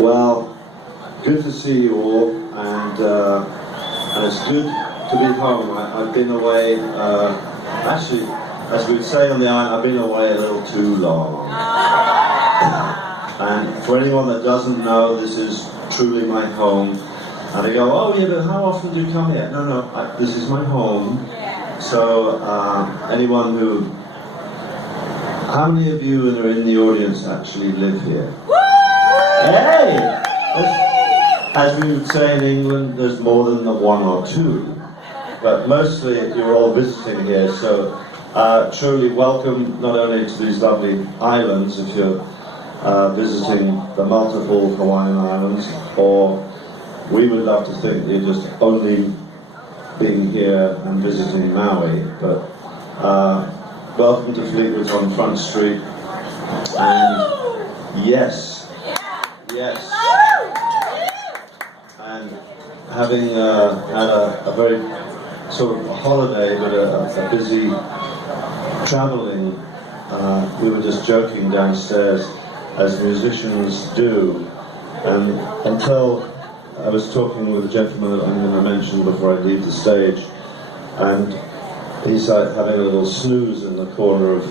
Well, good to see you all, and it's good to be home. I've been away, actually, as we'd say on the island, I've been away a little too long. And for anyone that doesn't know, this is truly my home. And they go, oh yeah, but how often do you come here? No, this is my home. So anyone who, how many of you that are in the audience actually live here? Hey! As we would say in England, there's more than the one or two. But mostly you're all visiting here, so truly welcome not only to these lovely islands, if you're visiting the multiple Hawaiian islands, or we would love to think that you're just only being here and visiting Maui, but welcome to Fleetwood's on Front Street, and yes, and having had a very sort of a holiday, but a busy traveling, we were just joking downstairs, as musicians do, and until I was talking with a gentleman that I'm going to mention before I leave the stage, and he's having a little snooze in the corner of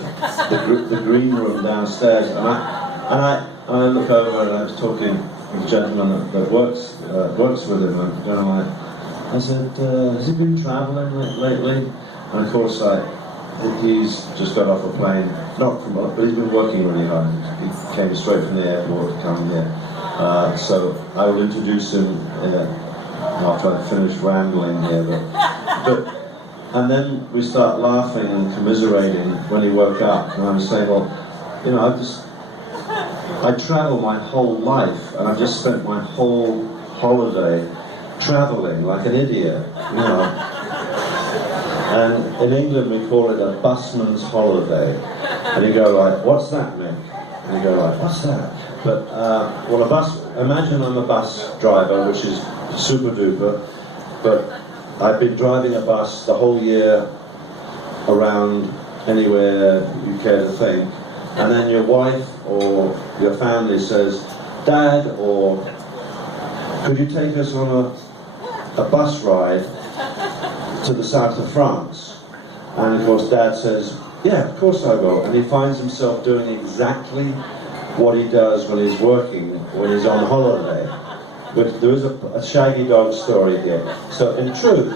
the green room downstairs, and I look over and I was talking with a gentleman that works with him, and going like, I said, has he been travelling lately? And of course, he's just got off a plane, not from, but he's been working really hard. He came straight from the airport to come here. So I will introduce him after I finish rambling here. And then we start laughing and commiserating when he woke up. And I was saying, well, you know, I travel my whole life, and I've just spent my whole holiday traveling like an idiot, you know. And in England we call it a busman's holiday. And you go like, what's that, Mick? And you go like, what's that? But, well, imagine I'm a bus driver, which is super duper, but I've been driving a bus the whole year around anywhere you care to think, and then your wife or your family says, Dad, or could you take us on a bus ride to the south of France? And of course Dad says, yeah, of course I will, and he finds himself doing exactly what he does when he's working, when he's on holiday. But there is a shaggy dog story here. So in truth,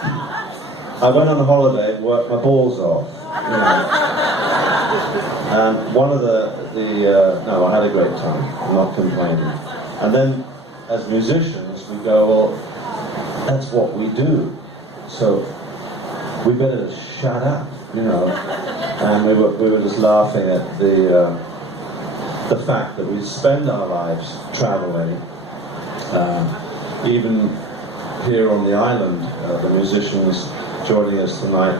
I went on a holiday and worked my balls off, you know. And one of no, I had a great time, I'm not complaining. And then as musicians, we go, well, that's what we do. So we better shut up, you know. And we were just laughing at the fact that we spend our lives traveling, even here on the island, the musicians joining us tonight,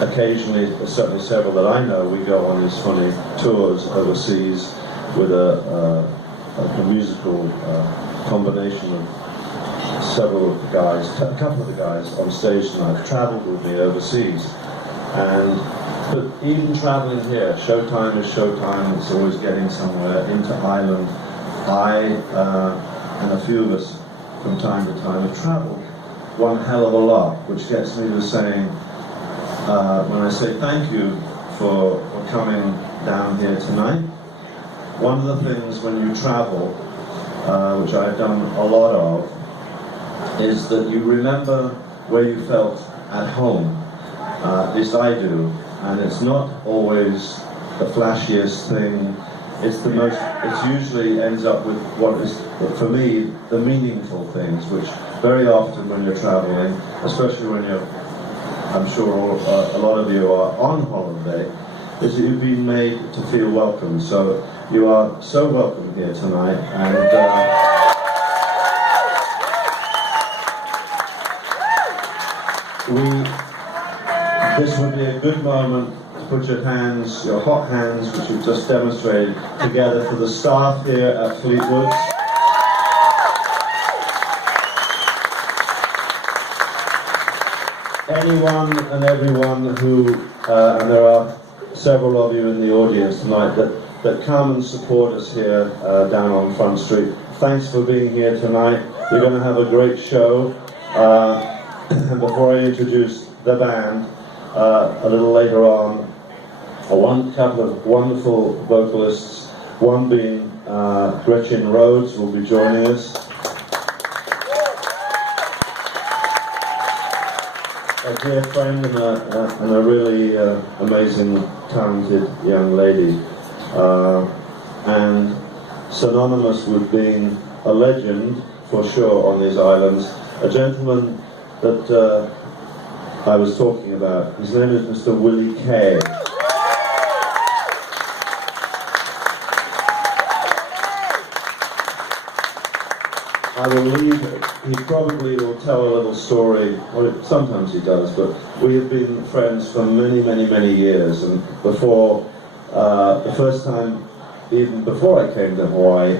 occasionally, certainly several that I know, we go on these funny tours overseas with a musical combination of several of the guys, a couple of the guys on stage tonight have travelled with me overseas. But even travelling here, showtime is showtime, it's always getting somewhere, into Ireland. And a few of us from time to time have travelled one hell of a lot, which gets me to saying, when I say thank you for coming down here tonight, one of the things when you travel, which I've done a lot of, is that you remember where you felt at home. At least I do. And it's not always the flashiest thing. It usually ends up with what is, for me, the meaningful things, which very often when you're traveling, especially when you're, I'm sure a lot of you are on holiday, is that you've been made to feel welcome. So you are so welcome here tonight, and this would be a good moment to put your hands, your hot hands, which you've just demonstrated, together for the staff here at Fleetwood. Anyone and everyone who, and there are several of you in the audience tonight, that that come and support us here down on Front Street. Thanks for being here tonight. We're going to have a great show. And before I introduce the band, a little later on, one couple of wonderful vocalists, one being Gretchen Rhodes will be joining us. A dear friend and a really amazing, talented young lady. And synonymous with being a legend, for sure, on these islands. A gentleman that I was talking about, his name is Mr. Wille K. I will leave, he probably will tell a little story, or sometimes he does, but we have been friends for many, many, many years, and before, the first time, even before I came to Hawaii,